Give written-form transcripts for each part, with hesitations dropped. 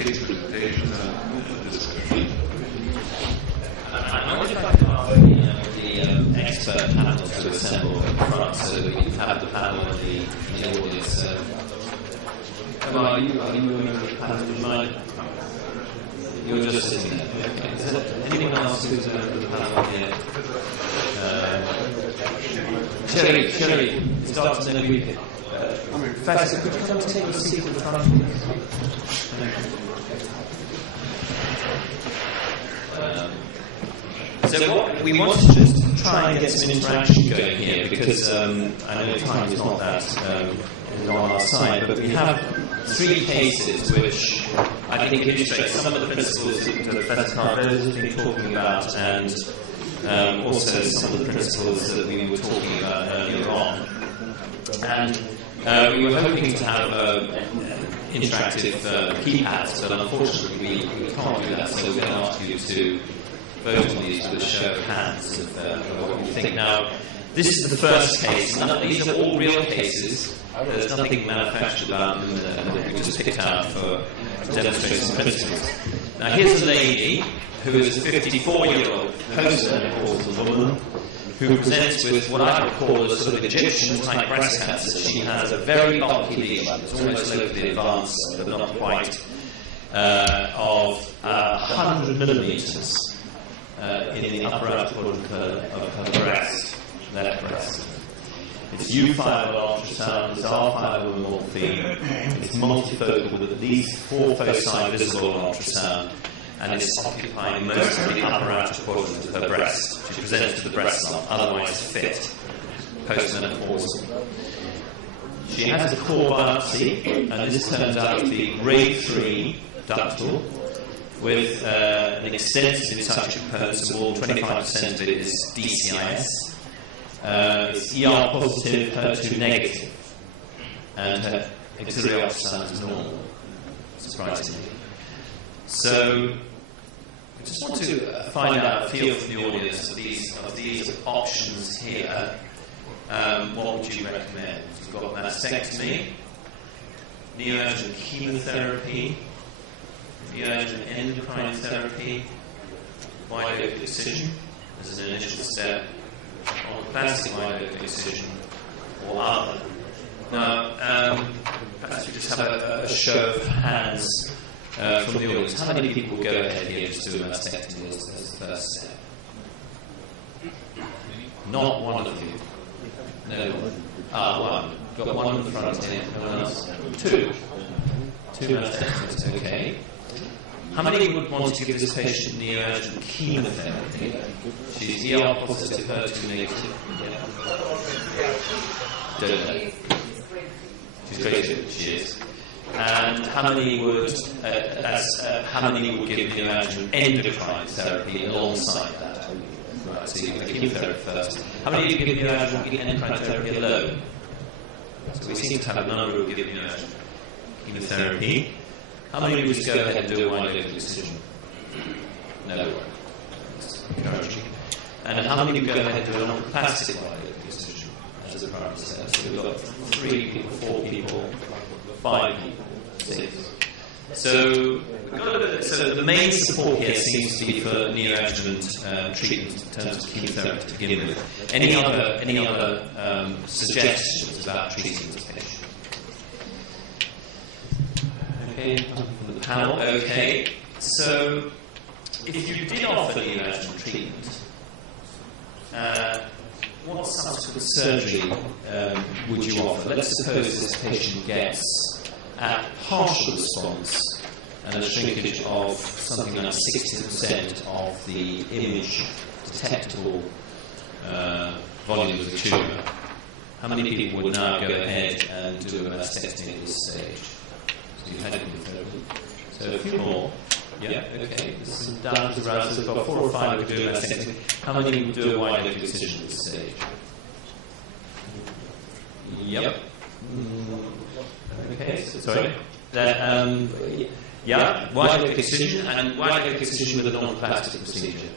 case presentations and discussion. I would like to ask the expert panel to assemble in front so that we can have the panel in the audience. Are you a member of the panel? Do you mind? You're just sitting there. Okay. Is there anyone else who's a member of the panel here? Sherry, it starts in the weekend. Professor, could you come take a seat at the front? So what we want to just try and get some interaction going here, because I know time is not that on our side, but we have three cases which I think illustrate some of the principles that Professor Cardozo has been talking about, and also some of the principles that we were talking about earlier on. And we were hoping to have interactive keypads, but unfortunately we can't do that, so we're going to ask you to vote on these with a show of hands of what you think. Now, this is the first case. These are all real cases. There's nothing manufactured about them that we just picked out for demonstration principles. Now, here's a lady who is a 54-year-old postmenopausal woman who presents with what I would call a sort of Egyptian-type breast cancer. She has a very bulky lesion. It's almost locally advanced, but not quite, of 100 millimeters. In the upper outer quadrant of her breast, left breast. It's U5 ultrasound, it's R5 morphine, it's multifocal with at least 4 foci visible on ultrasound, and it's occupying most of the upper outer quadrant of her breast. She presents with the breast lump, otherwise fit, postmenopausal. She has a core biopsy, and this turns out to be grade 3 ductal, with an extensive in situ permissible, 25% of it is DCIS. It's ER positive, HER2 negative, and her axillary ultrasound is normal, surprisingly. So, I just want to find out a feel from the audience of these options here. What would you recommend? You've got mastectomy, neoadjuvant chemotherapy, neoadjuvant endocrine therapy, wide open excision as an initial step, or plastic wide open excision, or other. Now, perhaps we just have a show of hands from the audience. How many people go ahead here and just do a mastectomy as the first step? Not one of you. No one. One. Got one in the front here. No one else? Two. Two mastectomies. Okay. How many would want to give this patient neoadjuvant chemotherapy? She's ER positive, HER2 negative. Don't know. She's grade 2. She is. And how many would give neoadjuvant endocrine therapy alongside that? Right. So you give the chemotherapy first. How many would give neoadjuvant endocrine therapy alone? So we seem to have a number who give neoadjuvant chemotherapy. How many would go ahead and do a wide open excision? No one. That's encouraging. And how many would go ahead and do a plastic wide open excision as a primary step? So we've got 3 people, 4 people, 5 people, 6. So we've got a bit. So the main support here seems to be for neoadjuvant treatment in terms of chemotherapy to begin with. Any other suggestions about treating this patient? From the panel. Okay, so if you did offer neoadjuvant treatment, what subsequent surgery would you offer? Let's suppose this patient gets a partial response and a shrinkage of something like 60% of the image detectable volume of the tumour. How many people would now go ahead and do a mastectomy at this stage? So you've had chemotherapy. So a few more. Yeah, okay. This is down to around, so we've got 4 or 5 would do a mastectomy. How many would do a wide open excision at this stage? Yep. Okay, so sorry. Yeah, wide open excision and wide open excision with a non-plastic procedure.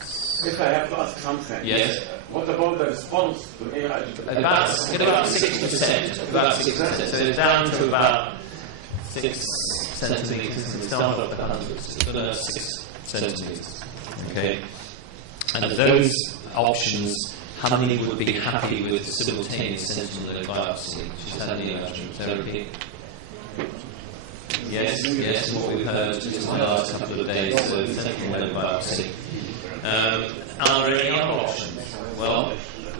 If I have to ask something, yes. What about the response to neoadjuvant? About 6%. About 6%. So down to about 6 centimetres and we start off at 100, so we've got 6 centimetres. Okay? And of those options, how many would be happy with simultaneous sentinel node biopsy? She's had neoadjuvant therapy. Yes, what we've heard just in the last couple of days, so sentinel node biopsy. Are there any other options? Well,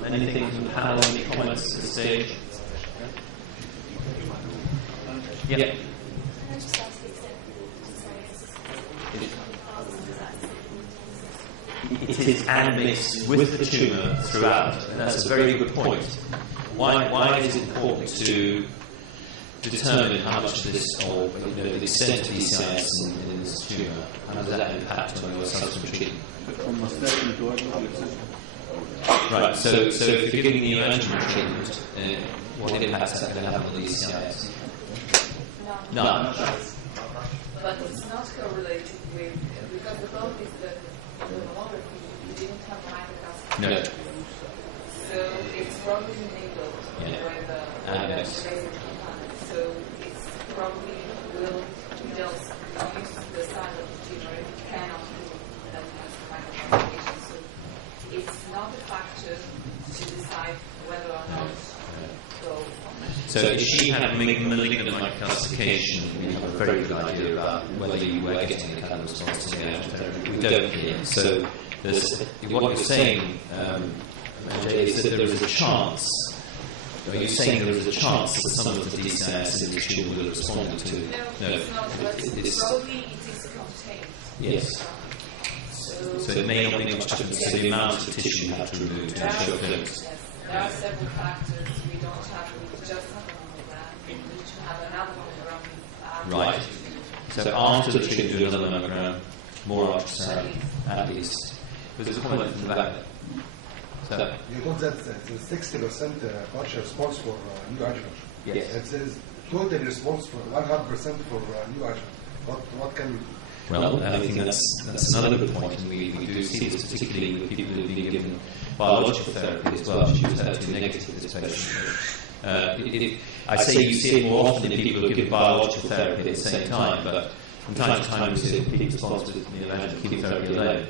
anything from the panel, any comments at this stage? Yeah. Can I just ask the extent It is admixed with the tumour throughout, and that's a very good point. Why is it important to determine how much of this, or the extent of DCIS in this tumour? How does that impact on your subsequent treatment? Right, so if you're giving neoadjuvant treatment, what impact is that going to have on the DCIS? None. But it's not correlated with, because the goal is that the mammography, you didn't have microcast. No. So it's probably enabled with the basic component. So it's probably will just use the size of the tumor if it cannot do that has microcalcification. So it's not a factor to decide whether or not go. So if she had malignant microcalcification, we have a very good idea about whether you were getting the kind of response to neoadjuvant therapy. We don't here. So what you're saying, Jay, is that there is a chance. Are you saying there is a chance that some of the DCIS in the tumor will have responded to? No, it's not. But probably it is contained. Yes. So it may not make much difference to the amount of tissue you have to remove to show clinics. Yes. There are several factors we don't have. We just have a mammogram. We need to have another mammogram. Right. So after the treatment, do another mammogram, more ultrasound, at least. There's a comment from the back. So, You told that the 60% partial response for neoadjuvant. yes. It says total response for 100% for neoadjuvant. What can we do? Well, I think that's another good point, and we do see this particularly with people who have been given biological therapy as well. She was HER2 negative, this patient. I say you see it more often in people who give biological therapy at the same time, but from time to time we see a peak response with neoadjuvant chemotherapy alone.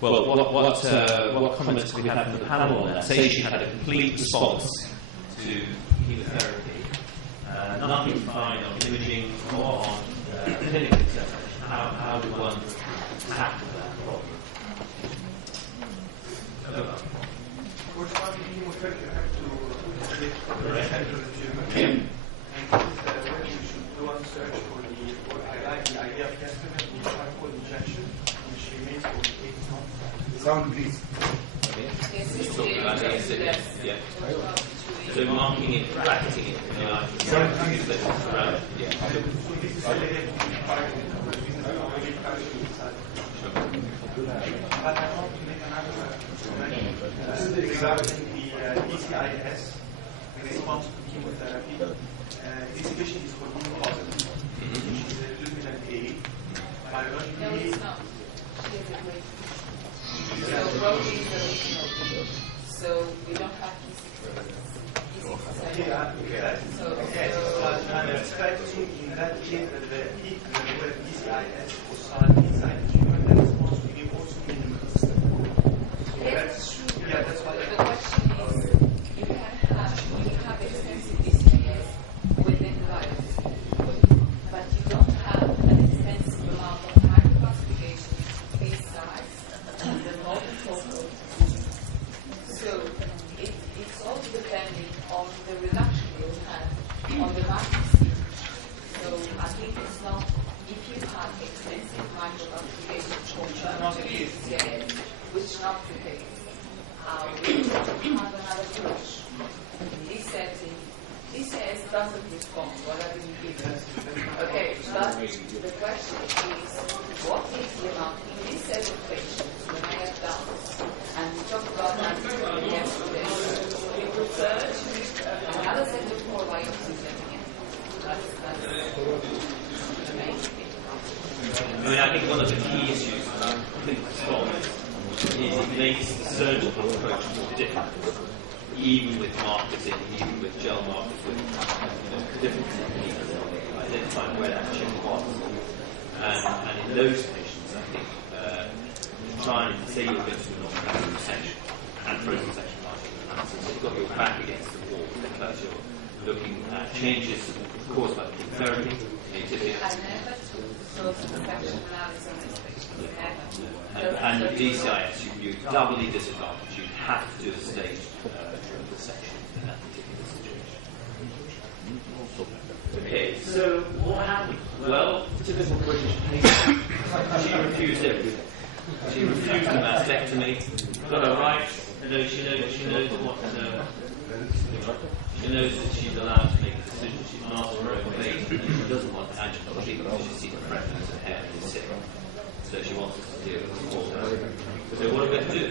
Well, what comments do we have from the panel on that? Say she had a complete response to chemotherapy, nothing fine on imaging or on clinical examination. How would one tackle that problem? Which one chemotherapy you have to predict the right of the tumor? And when you should do a search for I like the idea of testing it with charcoal injection, which remains for 8 months. Sound please. Yeah. So marking it, bracketing it, So this is but I want to make another observation regarding the DCIS response to chemotherapy. This patient is hormone positive, which is a luminal A. Biologically, No, it's not. She has a great. So probably is the original. So we don't have but I'm expecting in that case that the DCIS was solid inside the tumor, the response will be also minimal. That's true. Yeah, that's what The question is, you can have, when you have extensive DCIS within the virus, but you don't have an extensive amount of microcalcification, base size, and the multifocal. So it's also depending on the reduction you have on the matrix. So I think it's not, if you have extensive microcalcification short-term to DCIS, which is not the case. We have another approach. In this setting, DCIS doesn't respond, whatever you give it. Okay, but the question is, what is the amount in this set of patients when I have done, and we talked about that yesterday, we prefer to another set of core biopsies every year. That's the main thing. I mean, I think one of the key issues about clinical response is it makes the surgical approach more difficult, even with marketing, even with gel markers, with different techniques, identifying where that chip was. those patients, I think, try and say you're going to do an non-capital section and frozen section analysis. So you've got your back against the wall, because you're looking at changes caused by chemotherapy. And the DCIS, you're doubly disadvantaged. You have to do a staged section in that particular situation. Okay, so what happened? Well, typical British patient. She refused everything. She refused the mastectomy. Got her right. She knows what. She knows that she's allowed to make a decision. She's master her own fate, and she doesn't want adjunct treatment because she's seen the prevalence of hair and is sick. So she wants us to deal with all that. So what are we going to do?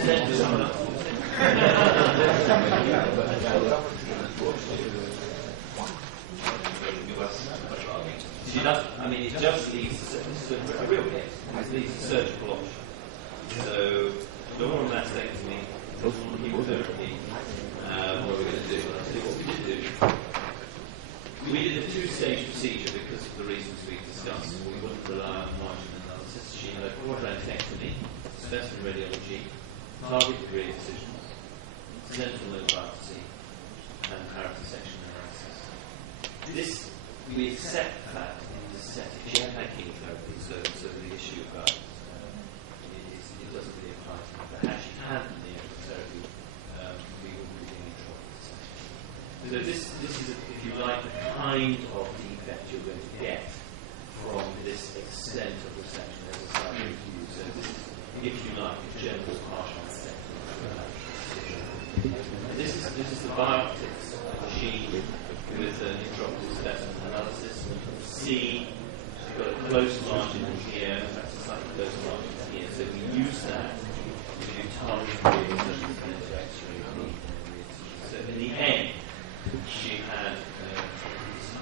Send someone else. She doesn't. I mean, it just leaves a real case. It leaves a surgical option. So the oral mastectomy, chemotherapy. What are we going to do? I'll tell you what we did do. We did a two-stage procedure because of the reasons we discussed. We wouldn't rely on margin analysis. She had a quadrantectomy, specimen radiology, target degree excision, central node biopsy, and parasection analysis. This, we accept that in this setting. She had had chemotherapy, so the issue about it doesn't really apply to her. But had she had the chemotherapy, we would be in trouble. So this is, if you like, the kind of defect you're going to get from this extent of resection as a side review. So this is, if you like, a general partial mastectomy. This is the bioptics machine with an intraoperative specimen analysis. See, you've got a close margin here, in fact, a slightly close margin here. So we use that to do target resection and X-ray. So in the end, she had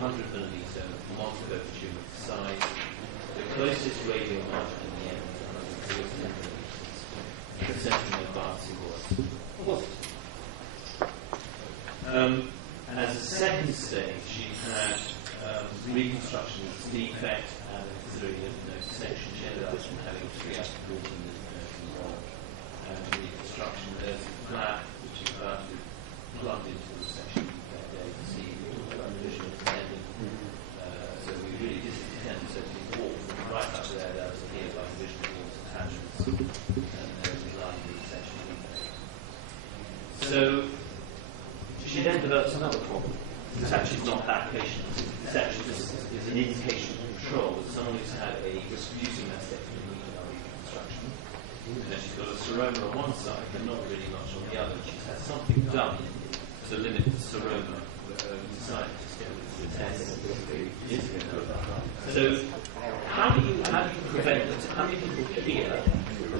100 millimeter multiple tumor size. The closest radial margin in the end was 100 millimeters. The sentinel biopsy was positive. As a second stage, she had reconstruction of the defect and considering lymph node section. She ended up having 3 out of 14 lymph nodes involved. And reconstruction, there's a flap which is about to be plugged into the section that day to see vision extending. So we really did intend to walk right up there. There was a nearby vision walls attachments, and there was a line in the section defect. So she then develops another problem. This actually is not that patient. This actually just is an indication of control that someone who's had a risk-reducing mastectomy reconstruction, and then she's got a seroma on one side, but not really much on the other. She's had something done to limit the seroma inside the test. So how do you prevent it? How many people here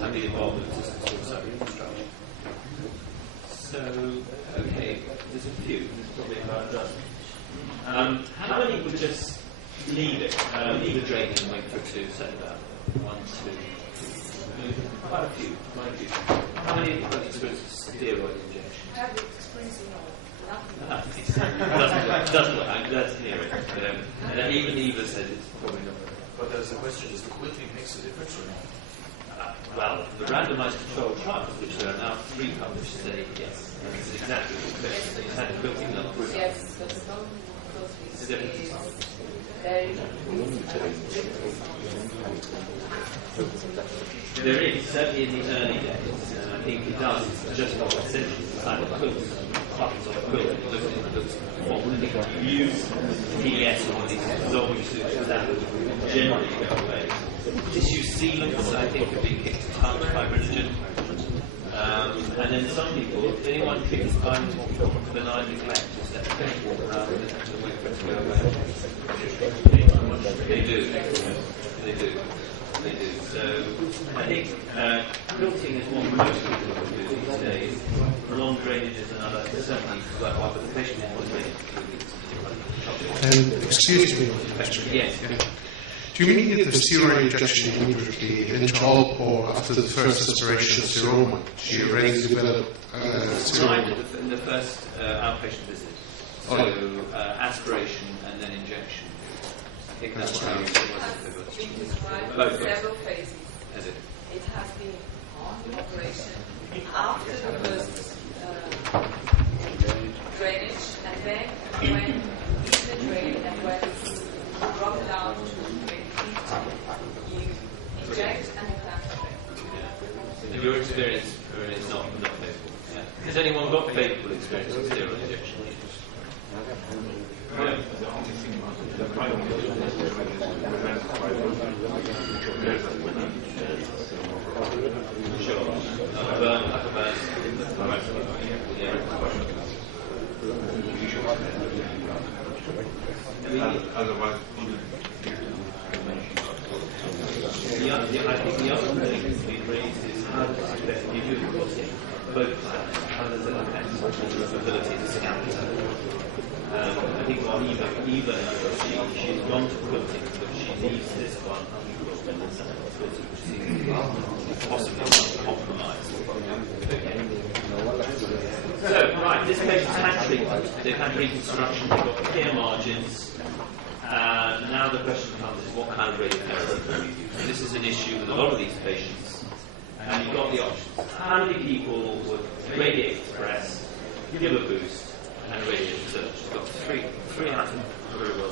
have been involved in systems of reconstruction? So, okay, there's a few. There's probably about a dozen. How many would just leave it, leave a drain and wait for it to settle down? 1, 2, 3. Quite a few. How many have got experience with steroid injection? I have experience in all. Doesn't work. I'm glad to hear it. And even Eva said it's probably not. But there's the question, does the quilting make a difference or not? Well, the randomized controlled trials, which there are now 3 published, say yes. And this is exactly what the question. It's had quilting done. Yes, but some It's a different is design. very There is, certainly in the early days, and I think it does, it's just not essentially the kind of quilt, buttons on a quilt, it looks forward. I think if you use PDS or one of these dissolving suits, that would generally go away. Tissue sealants, I think, have been kicked to touch by religion. And then some people, if anyone treats by benign neglect, just let the pain walk around and have to wait for it to go away. They do. So I think quilting is what most people do these days. Prolonged drainage is another, certainly, but the patient is excuse me. Yes. Do you mean that the steroid injection immediately intra-op or after the first aspiration of seroma? She already developed seroma? In the first outpatient visit. So aspiration and then injection. think that's what I was has been described Both in ways. several phases. As it. It has been on operation after the first drainage, and then when in the drain and when it's brought down to maybe 50, you inject and implant the drain. In your experience, it's not favorable. Yeah. Has anyone got favorable experience with steroid injection? Yeah. Sure. Otherwise, I think the other thing that's been raised is how does it best give you both sides? How does it affect the ability to scan? I think on Eva, she's gone to quilting, but she needs this one unquilted and second quilted, which seems possibly compromised. Okay. So, right, this patient's had treatment. They've had reconstruction, they've got clear margins. Now the question comes is what kind of radiotherapy can you do? And this is an issue with a lot of these patients. And you've got the options. How many people would radiate express, give a boost, and radiate search? You've got three out of very well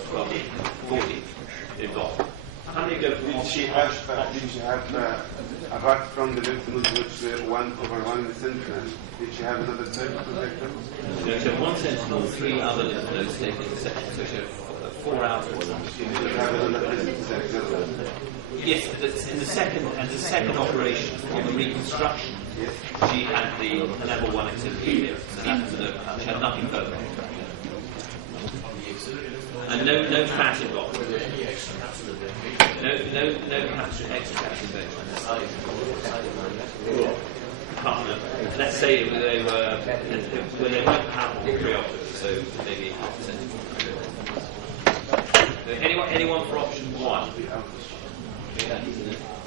40 involved. How many go for Did she have apart from the lymph nodes which 1/1 is sentinel, did she have another third protector? No, so one sentinel, 3 other lymph nodes taking the section, so she had 4 out of them. Did she have another protector? Yes, in the second operation on the reconstruction, she had the level 1 activity clearance, and that was an overlap. She had nothing further. And no fat involved. No extra activation. Let's say they were when they weren't powerful preoperative, so maybe 0.5%. Anyone for option 1?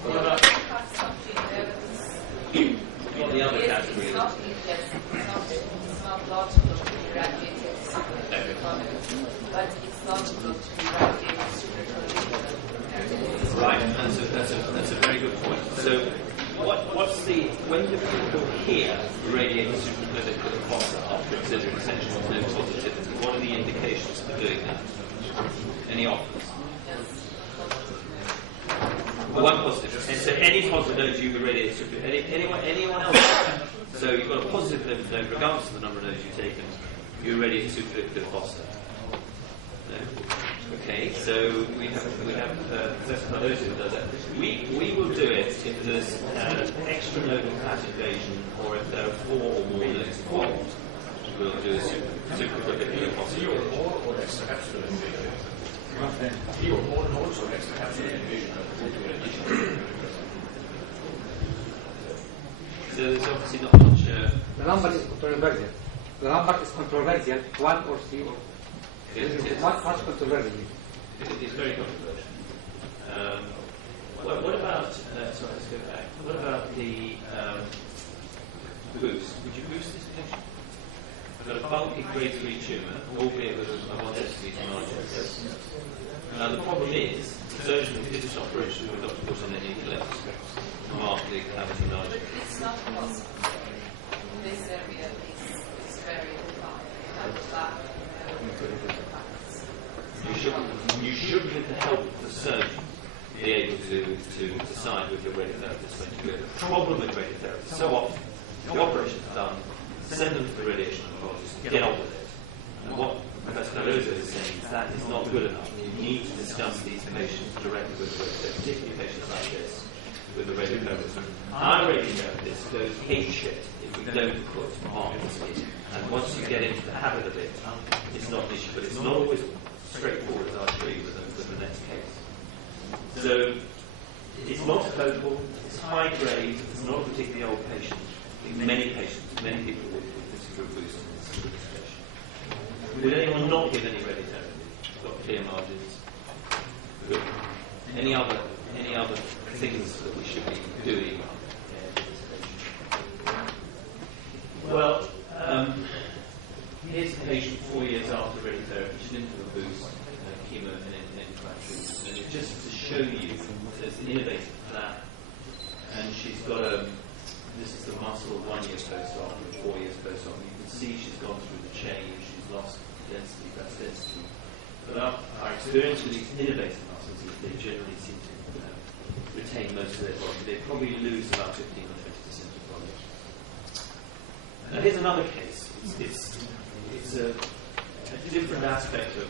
What about the other category? It's not logical to be radiated but it's logical to be radiated Right, that's a very good point. So, when the people here radiate supraclinical fossa after exhibiting essential no positivity, what are the indications for doing that? Any offers? One positive. And so any positive nodes you irradiate supraclinical. Anyone else? So you've got a positive lymph node, regardless of the number of nodes you've taken, you irradiate supraclinical fossa. No. Okay, so we have Professor Cardoso who does that. We will do it if there's extra nodal fat invasion or if there are 4 or more nodes involved. We'll do a supraclavicular possibility. Or extra capsular invasion. Or also extra capsular invasion. So there's obviously not much. The number is controversial. The number is controversial, 1 or 3 or. Much controversial. It's very controversial. What about? Sorry, let's go back. What about the boost? Would you boost this patient? I've got a bulky grade 3 tumour, albeit with a 1 centimetre margin. Now the problem is, the surgeon who did this operation would not put on any clips, mark the cavity margin. It's not possible. This area is very far. You should, with the help of the surgeon, be able to decide with your radiotherapist when to do it. The problem with radiotherapy, so often, the operation's done, send them to the radiation oncologist, get on with it. And what Professor Cardoso is saying is that is not good enough. You need to discuss these patients directly with the radiotherapist, particularly patients like this, with the radiotherapist. Our radiotherapist goes ape shit if we don't put markers in. And once you get into the habit of it, it's not an issue, but it's not always straightforward, as I'll show you with the next case. So, it's multifocal, it's high grade, it's not a particularly old patient. In many people would consider a boost in this situation. Would anyone not give any radiotherapy? Got clear margins. Good. Any other things that we should be doing? Well, here's a patient 4 years after radiotherapy. She didn't have a boost, chemo in treatment. And it's just to show you there's an innovative plan. And she's got this is the muscle 1 year post-op and 4 years post-op. You can see she's gone through the change, she's lost density, breast density. But our experience with these innovative muscles is they generally seem to retain most of their body. They probably lose about 15 or 20% of body. Now here's another case. It's a different aspect of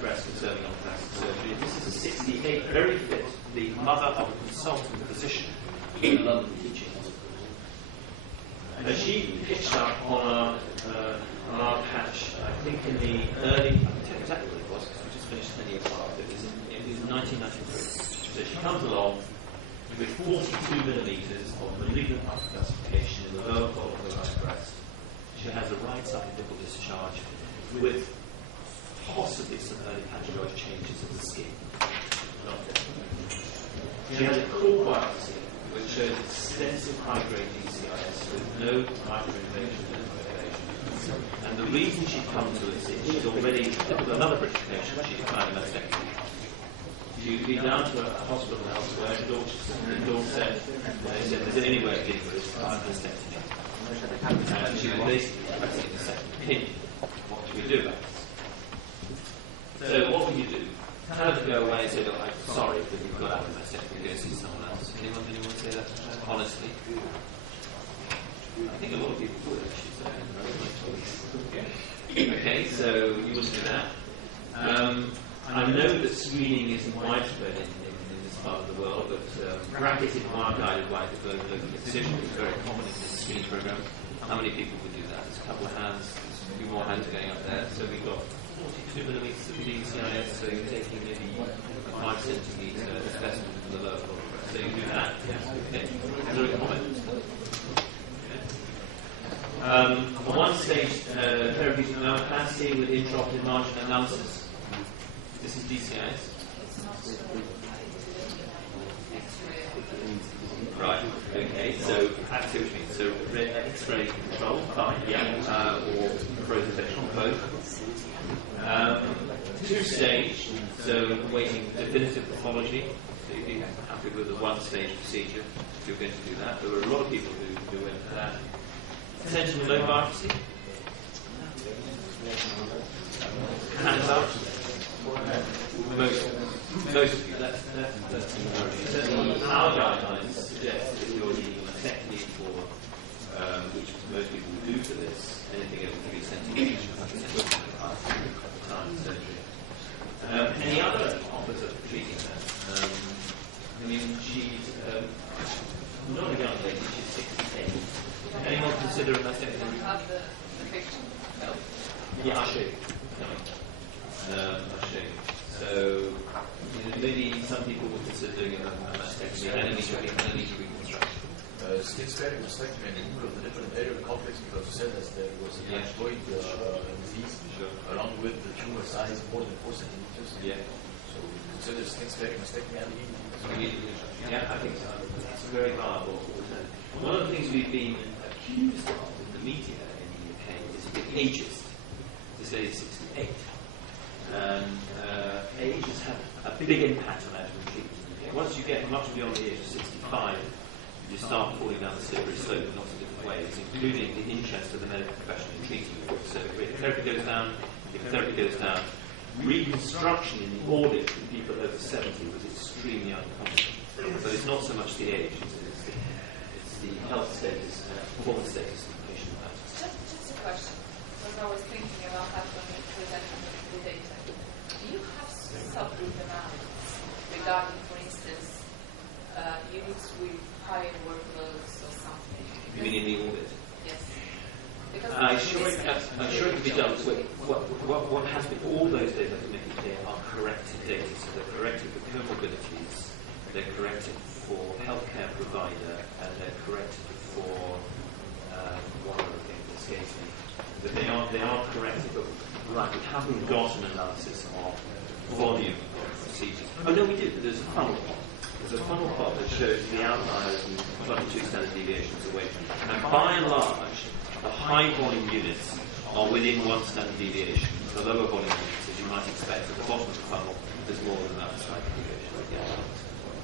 breast concerning on plastic surgery. This is a 68, very fit, the mother of a consultant physician in London teaching. She pitched up on our patch, I think in the early, I can tell you exactly what it was because we just finished 10 years apart. It was in 1993. So she comes along with 42 millimetres of malignant hypercalcification in the lower part of the right breast. She has a right side nipple discharge with possibly some early patchologic changes of the skin. She has a core biopsy which shows extensive high-grade DCIS with no microinvasion and invasion. And the reason she'd come to us is she's already, with another British patient, she's planned a mastectomy. She'd been down to a hospital elsewhere in Dorset, and they said, is there any way of getting rid of this mastectomy? And she was basically requesting a second opinion. What should we do about this? So what would you do? Tell her to go away and say, look, I'm sorry, but you've got out of mastectomy, go see someone else. Anyone say that? Honestly? I think a lot of people would actually say that. Okay, so you wouldn't do that. I know that screening isn't widespread in this part of the world, but bracketed wire-guided white local excision is very common in this screening program. How many people would do that? There's a couple of hands, there's a few more hands going up there. So we've got 42 millimetres of DCIS, so you're taking maybe 5 centimetre specimen from the lower part. So you do that, okay. Is there a comment? Okay. One-stage therapeutic mamoplasty with intraoperative margin analysis. This is DCIS. Right, okay, so activity, so X-ray control, fine, yeah, or prototype both. Two-stage, so waiting definitive pathology. So you'd be happy with a one-stage procedure if you're going to do that. There were a lot of people who went for that. Potential low biopsy. Hands up. Most of you, that's our guidelines suggest that you're needing a technique for which most people will do for this, anything over 3 centimetres time surgery. Any other offers of treating that? I mean, she's not a young lady, she's 68. Anyone consider a mastectomy? Have the infection? No. Yeah, I'll show you. I'll show you. So, maybe some people would consider doing a mastectomy and a knee reconstruction. Skin sparing mastectomy and removal of the different aerial complex because you said that there was a joint disease along with the tumor size more than 4 centimeters. Yeah. So we consider skin sparing mastectomy and knee. Yeah, I think so. It's a very viable alternative. One of the things we've been accused of in the media in the UK is a bit ageist. This lady is 68. And age has had a big impact on adjuvant treatment in the UK. Once you get much beyond the age of 65, you start falling down the slippery slope in lots of different ways, including the interest of the medical profession in treating you. So radiotherapy goes down, chemotherapy goes down. Reconstruction in the audit for people over 70 was extremely uncomfortable. But it's not so much the age, it's the health status, performance status of the patient. Just a question, because I was thinking about that when you presented the data. Do you have subgroup analysis regarding, for instance, units with higher workloads or something? You mean in the audit? Yes. I'm sure it can be done. So what has been, all those data that make it clear are corrected data. So they're corrected for comorbidities, they're corrected for healthcare provider, and they're corrected for one other thing that escapes me. But they are corrected, but right, we haven't got an analysis of volume of procedures. Oh no, we do. There's a funnel plot. There's a funnel plot that shows the outliers and 22 standard deviations away from it. And by and large, the high volume units are within 1 standard deviation. the lower volume audiences, you might expect at the bottom of the funnel there's more than that slight deviation.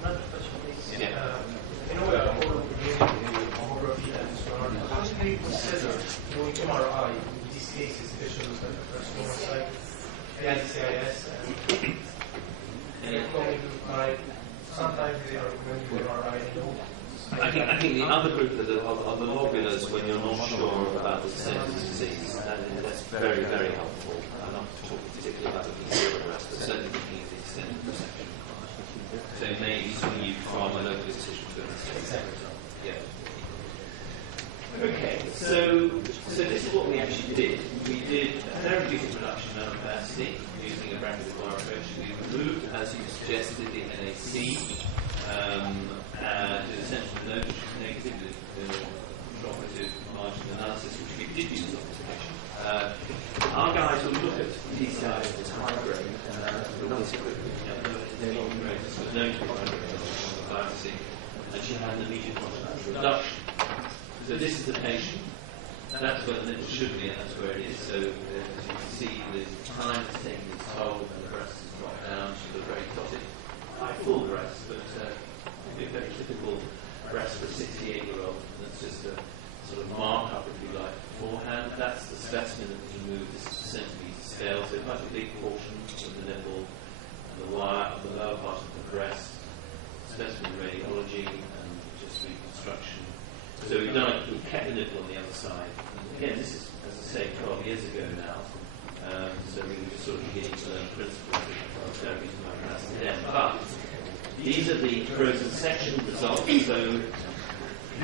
Another question, please. Yeah. In a way, mammography and sonography, how do we consider doing MRI in these cases, especially with the carcinoma site, and CIS, and going like sometimes they are recommending MRI, I think the other group are the lobulars when you're not sure about the extent of the disease, and that's very, very helpful. I'm not talking particularly about looking at zero breast, but certainly looking at the extent of the section. So it may swing you from a local decision to an extent. Yeah. Okay, so this is what we actually did. We did a very reduced production of capacity using a rapid wire approach. We removed, as you suggested, the NAC. To essentially no negative intraoperative margin analysis, which we did use on this occasion. Our guys will look at PCI as high grade, no biopsy, and she had an immediate reduction. So this is the patient. That's where the nipple should be, and that's where it is. So as you can see, the time it's taking its toll, and the breast has dropped down. She's got a very clotted, full breast, but a very typical breast for a 68-year-old. That's just a sort of mark-up, if you like, beforehand. That's the specimen that was removed. This is centimetre scale, so quite a big portion of the nipple and the wire of the lower part of the breast. Specimen radiology and just reconstruction. So we've done it, we've kept the nipple on the other side. And again, this is, as I say, 12 years ago now. So we were just sort of beginning to learn principles of therapy to my class then. But these are the frozen section results. So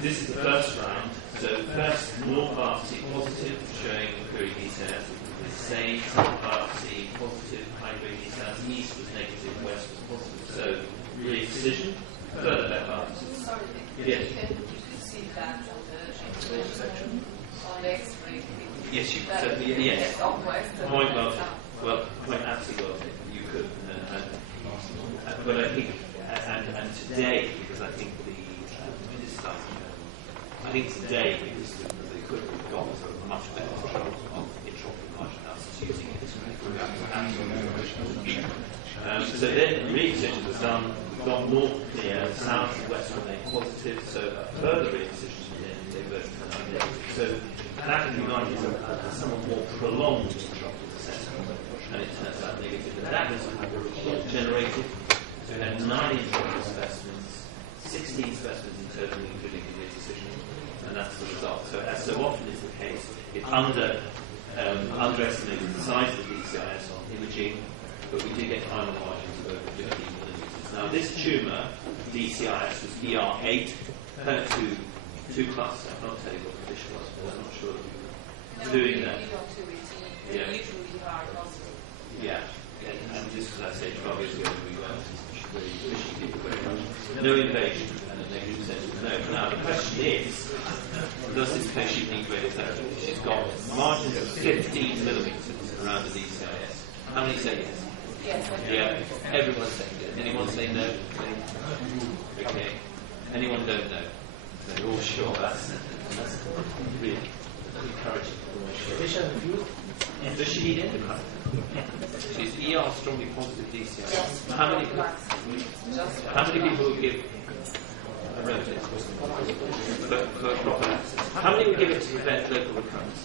this is the first round. So first, north biopsy positive, showing query details. The same biopsy positive, high-grade details. East was negative, west was positive. So re-excision, further left biopsy. Sorry, yes. Can you see that on the X-ray? Yes, you could. Yes. Point absolutely well. You could. But I think, and today, because I think this is I think today, because the equipment we've got is a much better control of intraocular margin analysis using it. So then re-excision was done. We've got north clear, south and west remain positive. So a further re-excision they both come negative. So that can be like a somewhat more prolonged intraocular assessment, and it turns out negative. And that was a report generated. So we had 9 intraocular specimens, 16 specimens in total, including the re-excision, and that's the result. So as so often is the case, it underestimated the size of the DCIS on imaging, but we did get final margins of over 15 millimeters. Now this tumour, DCIS, was ER8, HER2 2+. I can't tell you what the condition was, but I'm not sure doing that. Yeah. Yeah. And just as I say, 12 years ago we were wishing people very much. No invasion and a negative sense of no. Now the question is, does this patient need radiotherapy? She's got margins of 15 millimeters around the DCIS. How many say yes? Yes. Yeah. Everyone saying yes. Anyone say no? Okay. Anyone don't know? They're all sure. That's really encouraging. Does she need endocrine? She's ER strongly positive DCIS. Yes. How many people would give a relative for prophylaxis? How many would give it to prevent local recurrence?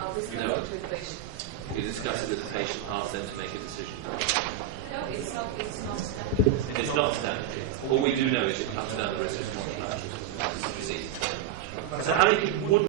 I'll discuss No. it with the patient. You discuss it with the patient, ask them to make a decision. No, it's not standard. It's not standard. All we do know is it cuts down the risk of complications. So how many people would